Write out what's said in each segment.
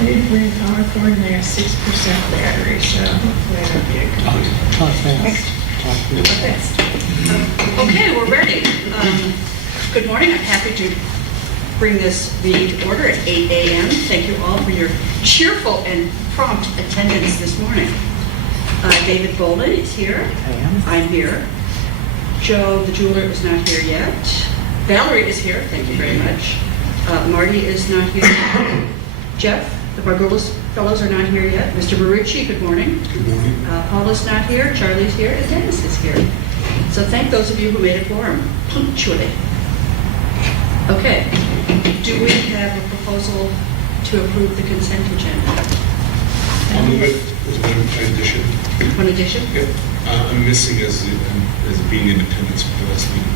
I did bring power cord and they have 6% battery, so hopefully that'll be a good Okay, we're ready. Good morning. I'm happy to bring this meeting to order at 8 a.m. Thank you all for your cheerful and prompt attendance this morning. David Bowman is here. I am. I'm here. Joe, the jeweler, is not here yet. Valerie is here. Thank you very much. Marty is not here. Jeff, the Margulis fellows are not here yet. Mr. Marucci, good morning. Good morning. Paula's not here. Charlie's here. And Dennis is here. So thank those of you who made it quorum punctually. Okay. Do we have a proposal to approve the consent agenda? I'll move it with one addition. One addition? Yep. I'm missing as being in attendance for the last meeting.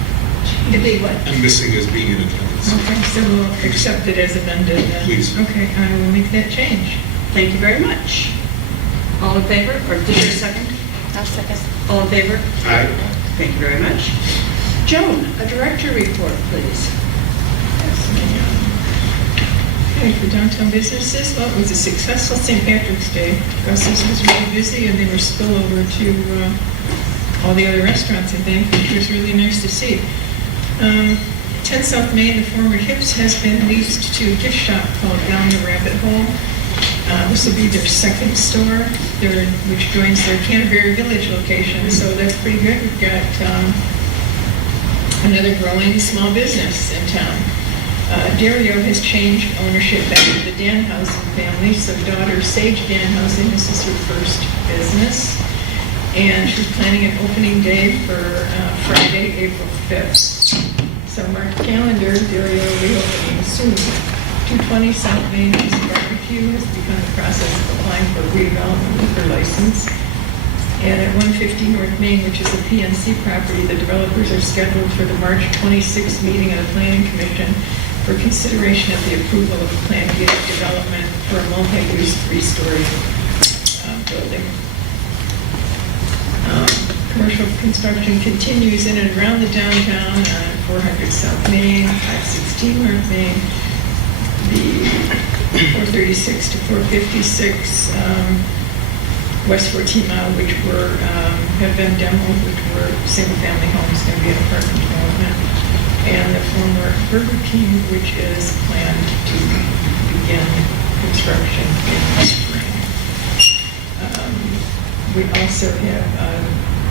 To be what? I'm missing as being in attendance. Okay, so we'll accept it as amended then. Please. Okay, I will make that change. Thank you very much. All in favor? Or did you second? I'll second. All in favor? Aye. Thank you very much. Joan, a director report, please. Yes, ma'am. Okay, for downtown businesses, well, it was a successful St. Patrick's Day. Gus's was really busy and they were spillover to all the other restaurants, I think, which was really nice to see. 10 South Main, the former Hips, has been leased to a gift shop called Down the Rabbit Hole. This will be their second store, which joins their Canterbury Village location, so that's pretty good. We've got another growing small business in town. Dario has changed ownership back to the Danhausen family, so daughter Sage Danhausen, this is her first business, and she's planning an opening day for Friday, April 5th. So mark the calendar, Dario reopening soon. 220 South Main Pizza Barbecue has begun the process of applying for a redevelopment liquor license. And at 150 North Main, which is a PNC property, the developers are scheduled for the March 26th meeting of the Planning Commission for consideration of the approval of a planned unit development for a multi-use 3-story building. Commercial construction continues in and around the downtown on 400 South Main, 516 North Main, the 436 to 456 West 14 Mile, which have been demoed, which were single-family homes, going to be an apartment development, and the former Burger King, which is planned to begin construction in the spring. We also have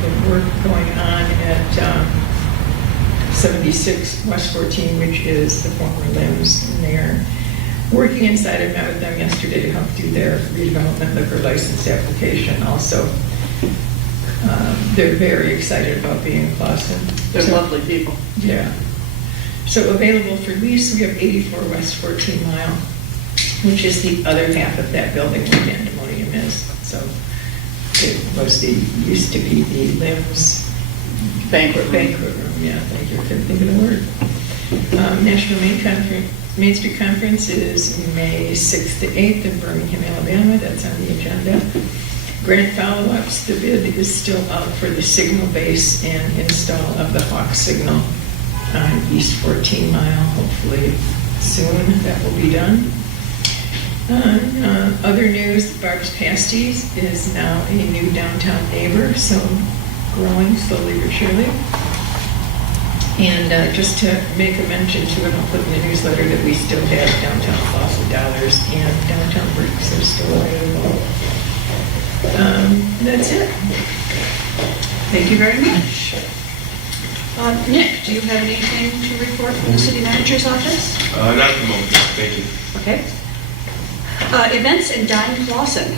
the work going on at 76 West 14, which is the former Limbs, and they're working inside. I met with them yesterday to help do their redevelopment liquor license application also. They're very excited about being in Clawson. They're lovely people. Yeah. So available for lease, we have 84 West 14 Mile, which is the other half of that building where Pandemonium is. So it used to be the Limbs banquet room. Yeah, thank you. I couldn't think of the word. National Main Street Conference is May 6th to 8th in Birmingham, Alabama. That's on the agenda. Grant follow-ups. The bid is still out for the signal base and install of the Hawk signal on East 14 Mile. Hopefully soon that will be done. Other news, Barb's Pasties is now a new downtown neighbor, so growing slowly but surely. And just to make a mention to it, I'll put in the newsletter that we still have downtown Fossil Dollars and downtown Bricks are still available. That's it. Thank you very much. Nick, do you have anything to report from the city manager's office? Not at the moment, thank you. Okay. Events in Don Clawson.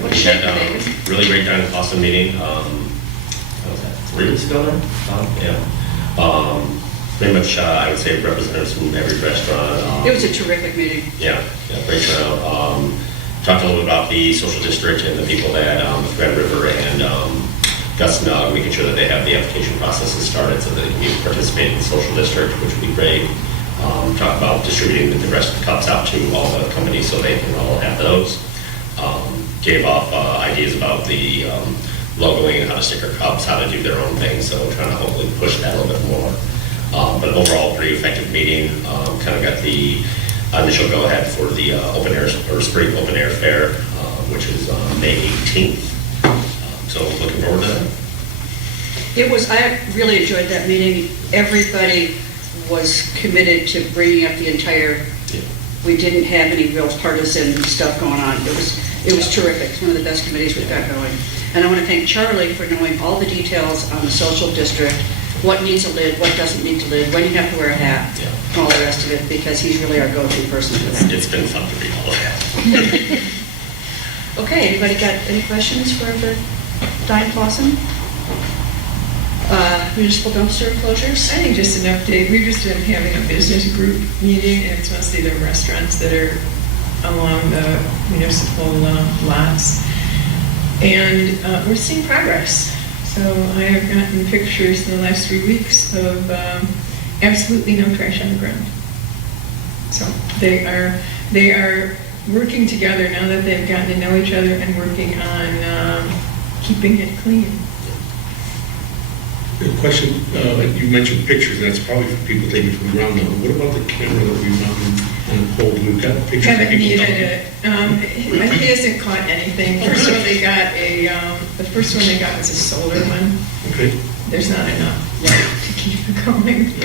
What We shape, had David? really great Don Clawson meeting. What was that, 3 weeks ago now? Yeah. Pretty much, I would say representatives from every restaurant. It was a terrific meeting. Yeah, great turnout. Talked a little bit about the social district and the people that Red River and Gus Nug, making sure that they have the application processes started so that you can participate in the social district, which would be great. Talk about distributing the rest of the cups out to all the companies so they can all have those. Gave off ideas about the logoing and how to sticker cups, how to do their own thing. So trying to hopefully push that a little bit more. But overall, pretty effective meeting. Kind of got the initial go-ahead for the open air or spring open air fair, which is May 18th. So looking forward to that. I really enjoyed that meeting. Everybody was committed to bringing up the entire, we didn't have any real partisan stuff going on. It was terrific. It's one of the best committees we've got going. And I want to thank Charlie for knowing all the details on the social district, what needs a lid, what doesn't need a lid, when you have to wear a hat, and all the rest of it, because he's really our go-to person for that. It's been fun to read all of that. Okay, anybody got any questions for Diane Clausen? Municipal dumpster closures? I think just an update. We've just been having a business group meeting, and it's mostly the restaurants that are along the municipal lots. And we're seeing progress. So I have gotten pictures in the last 3 weeks of absolutely no trash on the ground. So they are working together now that they've gotten to know each other and working on keeping it clean. The question, you mentioned pictures, and that's probably for people taking from the ground level. What about the camera that we mounted on the pole? We've got pictures. Haven't of people needed jumping. it. He hasn't caught anything. First one they got the first one they got was a solar one. Okay. There's not enough light to keep it going.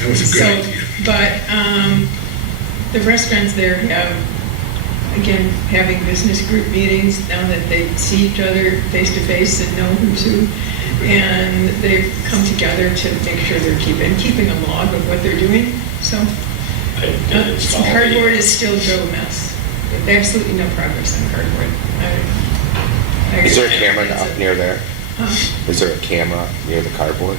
That was a good idea. But the restaurants there have, again, having business group meetings now that they see each other face to face and know who's who. And they've come together to make sure they're keeping a log of what they're doing. So cardboard is still a mess. Absolutely no progress on cardboard. Is there a camera up near there? Huh? Is there a camera near the cardboard?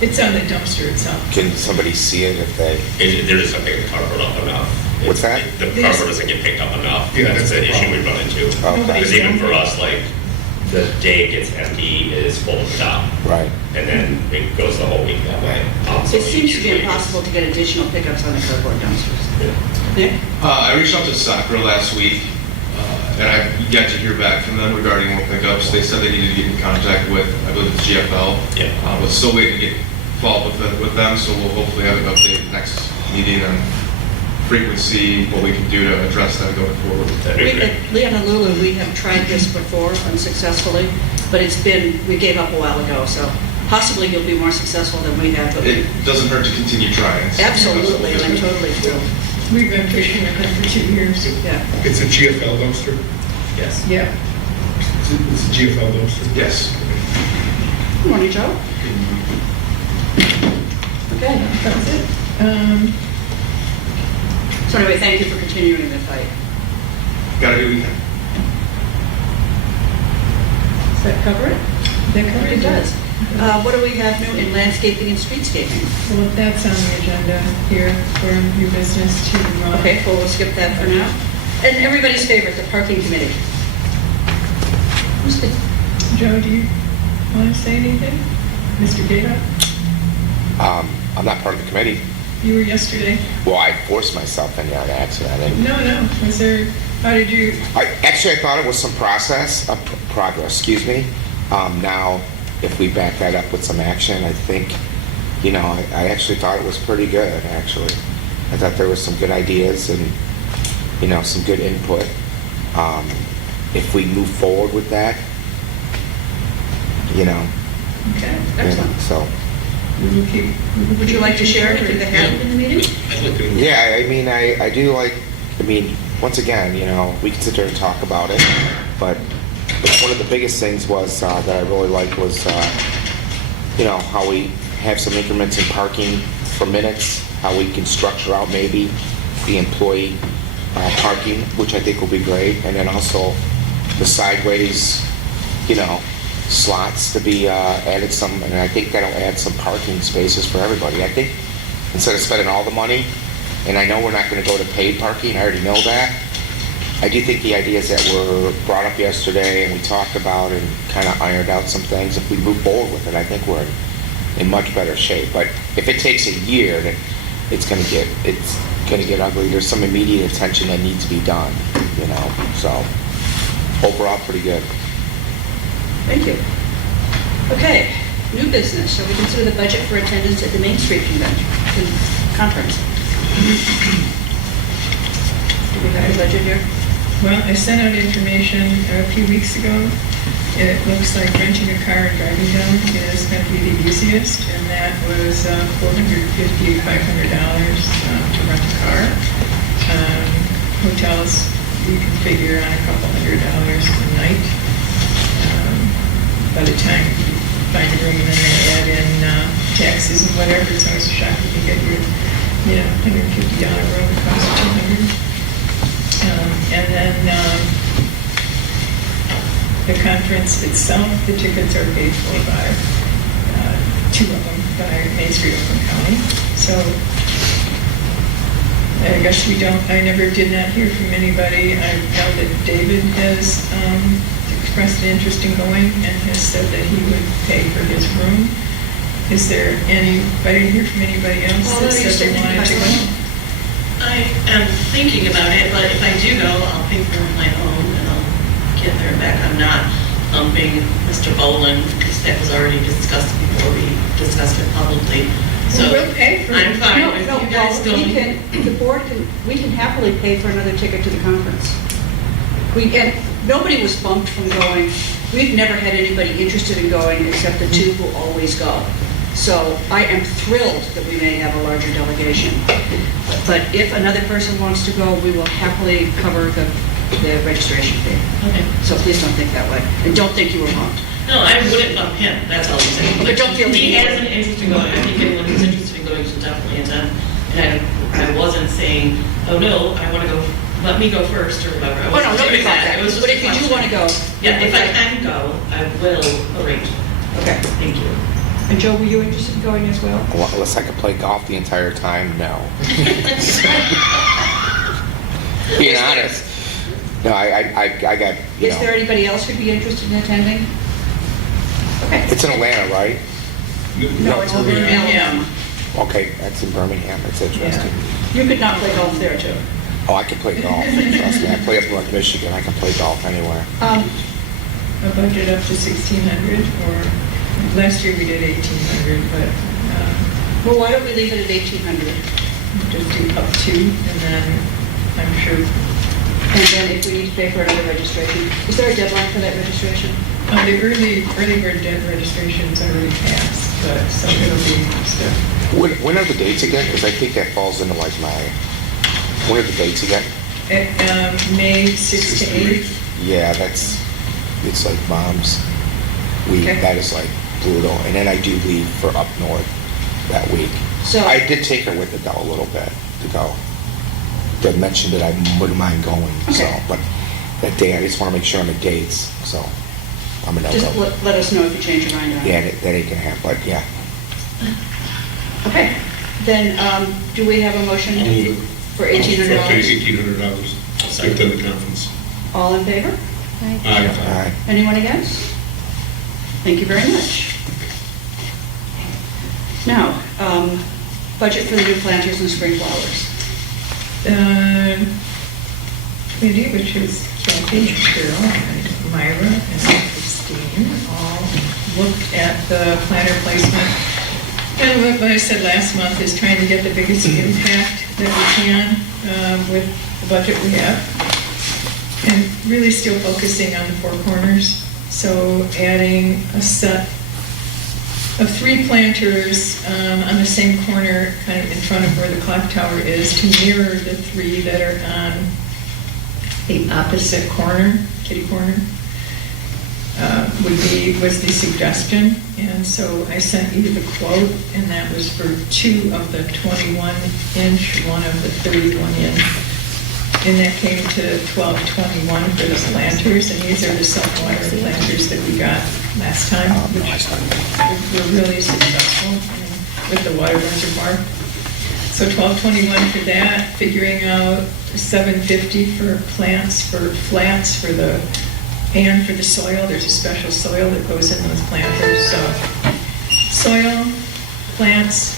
It's on the dumpster itself. Can somebody see it if they? There is something with cardboard up enough. What's that? The cardboard doesn't get picked up enough. Yeah, That's that's the the issue we problem. run into. Okay. Because even for us, like, the day gets empty is full of top. Right. And then it goes the whole week that way. So It seems to be usually- impossible to get additional pickups on the cardboard dumpsters. Nick? I reached out to soccer last week, and I've yet to hear back from them regarding more pickups. They said they needed to get in contact with, I believe it's GFL. Yeah. But still waiting to get follow up with them, so we'll hopefully have an update next meeting on frequency, what we can do to address that going forward. That'd be great. At Leon and Lulu, we have tried this before unsuccessfully, but we gave up a while ago, so possibly you'll be more successful than we have. But It doesn't hurt to continue trying. absolutely, and I'm totally thrilled. We've been pushing it for 2 years. Yeah. It's a GFL dumpster? Yes. Yeah. It's a GFL dumpster? Yes. Good morning, Joe. Okay. That's it. So anyway, thank you for continuing the fight. Got a good weekend. Does that cover it? That cover It does. What do we have new in landscaping and streetscaping? Well, that's on the agenda here for your business to. Okay, well, we'll skip that for now. And everybody's favorite, the parking committee. Who's the, Joe, do you want to say anything? Mr. Gato? I'm not part of the committee. You were yesterday. Well, I forced myself in there on accident. And No. Was there, how did you, I thought it was some progress, excuse me. Now, if we back that up with some action, I think, I actually thought it was pretty good, actually. I thought there was some good ideas and, some good input. If we move forward with that, okay, excellent. so. we will keep. Would you like to share anything that happened in the meeting? I'd like to. Yeah, I do once again, we can sit there and talk about it, but one of the biggest things was, that I really liked was, how we have some increments in parking for minutes, how we can structure out maybe the employee parking, which I think will be great, and then also the sideways, slots to be added some, and I think that'll add some parking spaces for everybody. I think instead of spending all the money, and I know we're not going to go to paid parking, I already know that. I do think the ideas that were brought up yesterday and we talked about and kind of ironed out some things, if we move forward with it, I think we're in much better shape. But if it takes a year, then it's going to get ugly. There's some immediate attention that needs to be done, so overall pretty good. Thank you. Okay, new business. Shall we consider the budget for attendance at the Main Street conference? Do we have a budget here? Well, I sent out information a few weeks ago. It looks like renting a car and driving down is going to be the easiest, and that was $450 to $500 to rent a car. Hotels, you can figure on a couple $100 a night. By the time you find a room and then they add in taxes and whatever, it's always a shock if you get your, $150 room that costs $200. And then the conference itself, the tickets are paid for by two of them by Main Street Oakland County. So I guess I never did not hear from anybody. I know that David has expressed an interest in going and has said that he would pay for his room. Is there anybody here from anybody else that said they wanted to go? I am thinking about it, but if I do go, I'll pay for my own and I'll get there and back. I'm not bumping Mr. Boland because that was already discussed before we discussed it publicly. So We'll pay for I'm it. fine with you guys going. We can happily pay for another ticket to the conference. And nobody was bumped from going. We've never had anybody interested in going except the two who always go. So I am thrilled that we may have a larger delegation. But if another person wants to go, we will happily cover the registration fee. Okay. So please don't think that way. And don't think you were bumped. No, I wouldn't bump him. That's all I'm saying. But don't feel he the need. has an interest in going. I think anyone who's interested in going should definitely attend. And I wasn't saying, oh no, I want to go. Let me go first or whatever. I Oh, no, wasn't nobody doing thought that. It was just But a if you do question. want to go. Yeah, if I can go, I will arrange. Okay. Thank you. And Joe, were you interested in going as well? Well, unless I could play golf the entire time, no. Being honest. No, I got, Is there anybody else who'd be interested in attending? Okay. It's in Atlanta, right? No, it's over in Alabama. Okay, that's in Birmingham. That's interesting. You could not play golf there, too. Oh, I can play golf. Trust me, I play up in North Michigan. I can play golf anywhere. A budget up to 1,600, or last year we did 1,800, but Well, why don't we leave it at 1,800? just do up to, and then I'm sure And then if we need to pay for another registration, is there a deadline for that registration? the early bird debt registration's already passed, but so it'll be stuff. When are the dates again? Because I think that falls into like my. When are the dates again? May 6th to 8th. Yeah, it's like Mom's week. Okay. That is like brutal. And then I do leave for up north that week. So, I did take her with it though a little bit to go. They mentioned that I wouldn't mind going, so, Okay. but that day I just want to make sure on the dates, so I'm gonna just go. let us know if you change your mind on it. Yeah, that ain't gonna happen, but yeah. Okay. Then, do we have a motion I'll move it. for Up to $1,800? $1,800. Second. Give them the conference. All in favor? Aye. All right. Anyone against? Thank you very much. Now, budget for the new planters and spring flowers. Committee, which is Kathy, Cheryl, and Myra, and Christine, all looked at the planter placement. And what I said last month is trying to get the biggest impact that we can with the budget we have. And really still focusing on the four corners. So adding a set of 3 planters on the same corner, kind of in front of where the clock tower is, to mirror the 3 that are on the opposite corner, kitty corner, was the suggestion. And so I sent you the quote, and that was for 2 of the 21-inch, 1 of the 31-inch. And that came to $12.21 for the planters, and these are the self-watering planters that we got last time, which were really successful with the water reservoir. So $12.21 for that, figuring out $7.50 for plants, for flats, and for the soil. There's a special soil that goes in those planters. So soil, plants,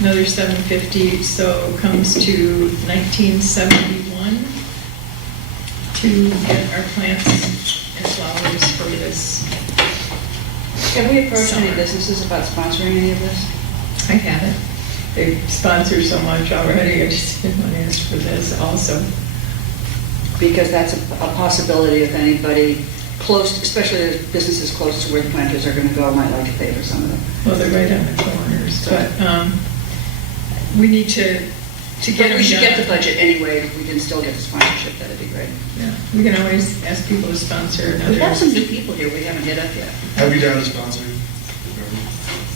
another $7.50, so it comes to $19.71 to get our plants and flowers for this Have we approached any summer. businesses about sponsoring any of this? I haven't. They sponsor so much already, I just didn't want to ask for this also. Because that's a possibility if anybody close, especially the businesses close to where the planters are going to go, might like to pay for some of them. Well, they're right on the corners, but we need to get But them we should get the done. budget anyway. If we can still get the sponsorship, that'd be great. Yeah, we can always ask people to sponsor We have some another. new people here we haven't hit up yet. Have you done a sponsor?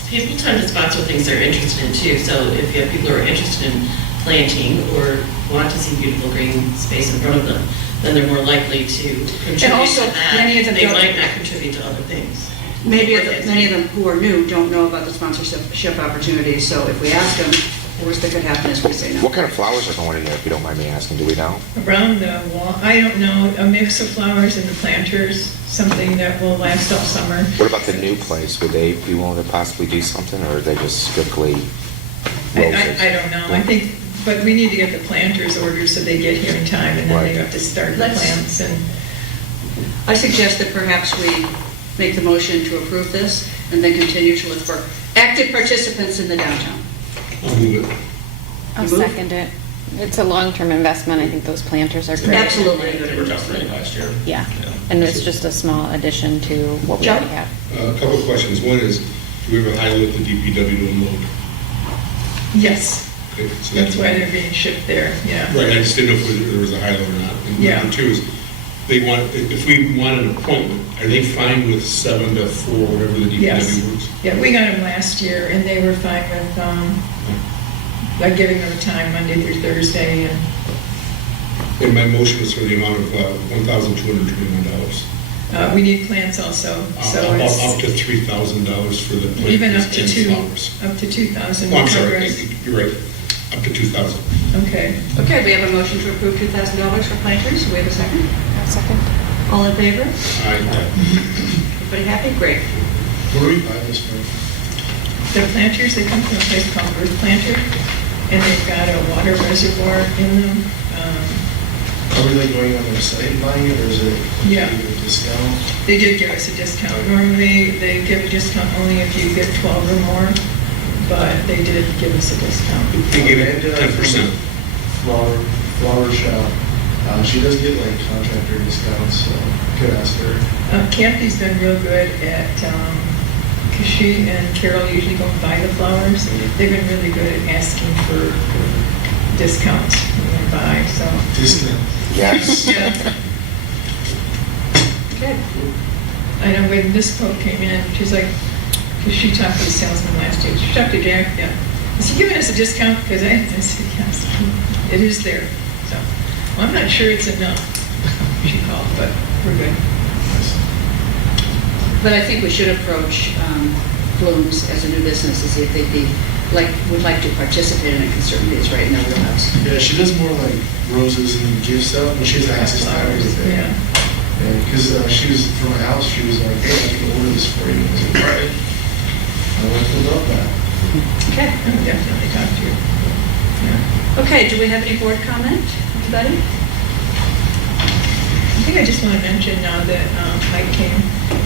People tend to sponsor things they're interested in too, so if you have people who are interested in planting or want to see beautiful green space in front of them, then they're more likely to contribute to also, that. many of them They don't- might not contribute to other things. Maybe many of them who are new don't know about the sponsorship opportunities, so if we ask them, the worst that could happen is we say no. What kind of flowers are going in there, if you don't mind me asking? Do we know? Around the wall, I don't know, a mix of flowers and the planters, something that will last all summer. What about the new place? Would they be willing to possibly do something, or are they just strictly roses? I don't know, I think, but we need to get the planters ordered so they get here in time, and then they Right. have to start the Let's- plants and. I suggest that perhaps we make the motion to approve this and then continue to look for active participants in the downtown. I'll move it. I'll You move? second it. It's a long-term investment. I think those planters are great. Absolutely. They were just ready last year. Yeah, and it's just a small addition to what we Joe? already have. A couple of questions. One is, do we have a high load the DPW to unload? Yes, Okay, so that's why they're being shipped there, yeah. Right, I just didn't know if there was a high load or not. And Yeah. number two is, if we want an appointment, are they fine with 7 to 4, whatever the Yes. DPW works? Yeah, we got them last year, and they were fine with, like giving them a time Monday through Thursday, and And my motion is for the amount of $1,221. we need plants also, so Up it's to $3,000 for the planters even up to and two, flowers. up to 2,000. Oh, I'm sorry, covers. you're right, up to 2,000. Okay. Okay, we have a motion to approve $2,000 for planters. Do we have a second? I'll second. All in favor? Aye. Everybody happy? Great. Where do we buy this from? The planters, they come from a place called Earth Planter, and they've got a water reservoir in them. Are we like going on their site and buying it, or is it? Yeah. A discount? They did give us a discount. Normally, they give a discount only if you get 12 or more, but they did give us a discount. They gave it 10%. Flower shop. She does get like contractor discounts, so could ask her. Kathy's been real good at, because she and Carol usually go and buy the flowers. They've been really good at asking for discounts when they buy, so. Discount. Yes. Yeah. Okay. I know when this quote came in, she's like, because she talked to the salesman last year, she talked to Jack, yeah. Is he giving us a discount? Because I said, yes, it is there. So, well, I'm not sure it's enough, she called, but we're good. But I think we should approach Blooms as a new business to see if they'd be, would like to participate in it, because certainly it's right in their wheelhouse. Yeah, she does more like roses and gift stuff, but she has access to everything. Yeah. Because she was, for my house, she was like, hey, I can order this for you. I was like, all right. I went to love that. Okay. I would definitely talk to you. Yeah. Okay, do we have any board comment, anybody? I think I just want to mention now that Mike came,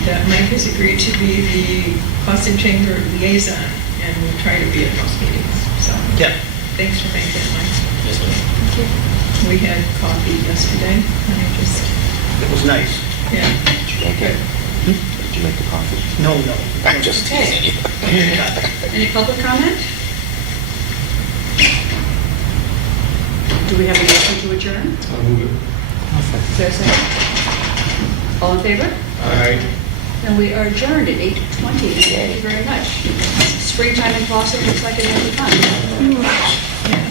that Mike has agreed to be the Boston Chamber liaison, and will try to be at most meetings, so. Yeah. Thanks for making it, Mike. Yes, ma'am. We had coffee yesterday, and I just, It was nice. yeah. Did you make it? Did you make the coffee? No. I'm just teasing you. Any public comment? Do we have a motion to adjourn? I'll move it. Is there a second? All in favor? Aye. And we are adjourned at 8:20. Thank you very much. Springtime in Boston looks like it will be fun. Yeah.